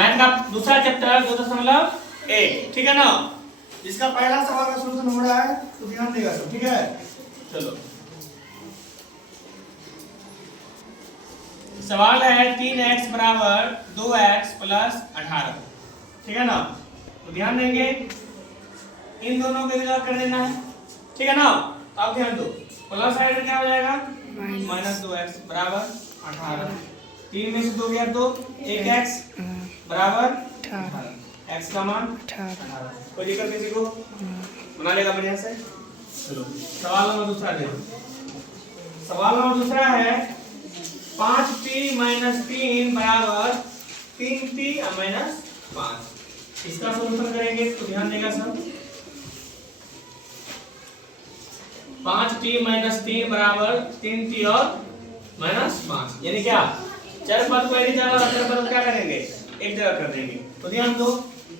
Math का दूसरा chapter 2.8, ठीक है ना। जिसका पहला सवाल का सॉल्यूशन हो रहा है तो ध्यान देगा सब, ठीक है। चलो सवाल है 3x बराबर 2x प्लस 18, ठीक है ना। तो ध्यान देंगे, इन दोनों को इधर कर देना है, ठीक है ना। अब ध्यान दो, प्लस साइड में क्या हो जाएगा माइनस 2x बराबर 18। 3 में से 2 गया तो 1x बराबर 18, x का मान 18। कोई दिक्कत किसी को? बना लेगा बढ़िया से। चलो सवाल नंबर दूसरा देखो। सवाल नंबर दूसरा है 5p माइनस 3 बराबर 3p माइनस 5। इसका सॉल्यूशन करेंगे तो ध्यान देगा सब। 5t माइनस 3 बराबर 3t और माइनस 5, यानी क्या चर पद को एक जगह और चर पद को क्या करेंगे एक जगह कर देंगे। तो ध्यान दो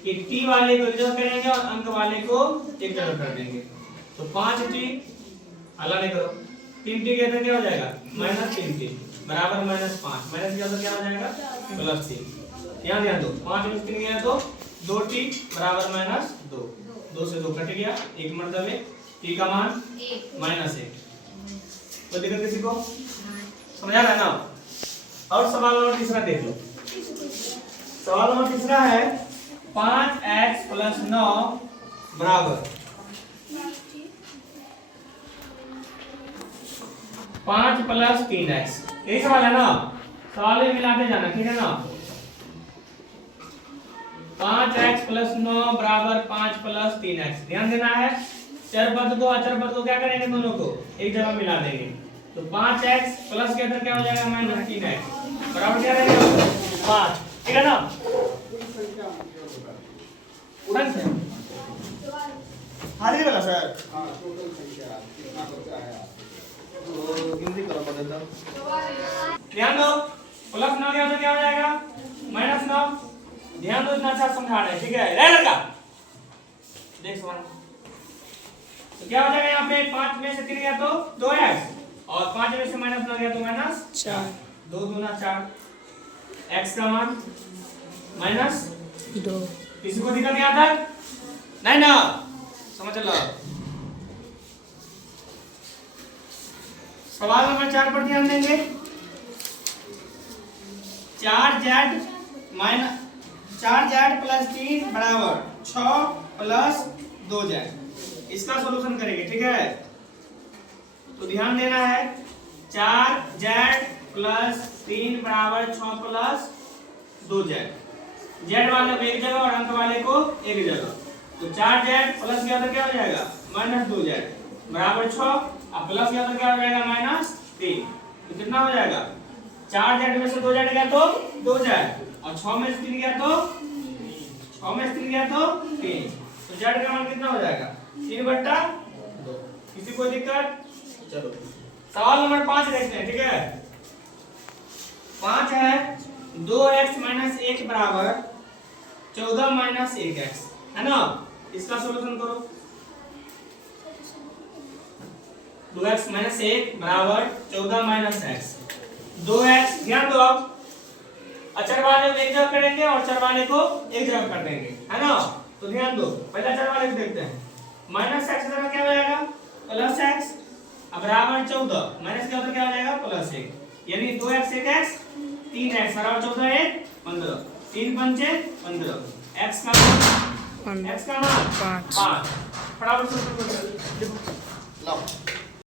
कि t वाले को एक जगह करेंगे और अंक वाले को एक जगह कर देंगे। तो 5t अलग नहीं करो, 3t के अंदर क्या हो जाएगा माइनस 3t बराबर माइनस 5, माइनस के अंदर क्या हो जाएगा प्लस 3। यहाँ ध्यान दो 5 में 3 गया तो 2t बराबर माइनस 2, 2 से 2 कट गया, एक मतलब t का मान माइनस 1। तो दिक्कत किसी को समझा रहा है ना। और सवाल नंबर तीसरा देख लो। सवाल नंबर तीसरा है 5x प्लस 9 बराबर 5 प्लस 3x। यही सवाल है ना, सवाल में मिलाते जाना, ठीक है ना। 5x प्लस 9 बराबर 5 प्लस 3x। ध्यान देना है, चर पद को अचर पद को क्या करेंगे दोनों को एक जगह मिला देंगे। तो 5x प्लस के अंदर क्या हो जाएगा माइनस 3x बराबर क्या रहेगा 5, ठीक है ना। उड़न से हारी वाला सर तो गिनती करो बदल दो। ध्यान दो प्लस 9 गया तो क्या हो जाएगा माइनस 9। ध्यान दो, इतना अच्छा समझा रहे हैं, ठीक है। रह लड़का देख सवाल तो क्या हो जाएगा यहाँ पे 5 में से 3 गया तो 2x और 5 में से माइनस 9 गया तो माइनस 4, 2 दूना 4, x का मान माइनस 2। किसी को दिक्कत यहाँ तक नहीं ना, समझ लो। सवाल नंबर 4 पर ध्यान देंगे। 4z प्लस 3 बराबर 6 प्लस 2z। इसका सॉल्यूशन करेंगे, ठीक है। तो ध्यान देना है 4z प्लस 3 बराबर 6 प्लस 2z। z वाले को एक जगह और अंक वाले को एक जगह। तो 4z प्लस के अंदर क्या हो जाएगा माइनस 2z बराबर 6 और प्लस के अंदर क्या हो जाएगा माइनस 3। तो कितना हो जाएगा 4z में से 2z गया तो 2z और 6 में से 3 गया तो 6 में से 3 गया तो 3। तो z का मान कितना हो जाएगा 3/2। किसी को दिक्कत? चलो सवाल नंबर 5 देखते हैं, ठीक है। 5 है 2x माइनस 1 बराबर 14 माइनस 1x, है ना। इसका सॉल्यूशन करो। 2x माइनस 1 बराबर 14 माइनस x। 2x ध्यान दो, अब अचर वाले को एक जगह करेंगे और चर वाले को एक जगह कर देंगे, है ना। तो ध्यान दो पहले चर वाले को देखते हैं। माइनस x का क्या हो जाएगा प्लस x बराबर 14, माइनस के अंदर क्या हो जाएगा प्लस 1, यानी 2x 1x 3x बराबर 14 1 15, 3 पंचे 15, x का मान 5 फटाफट से लिखो। लो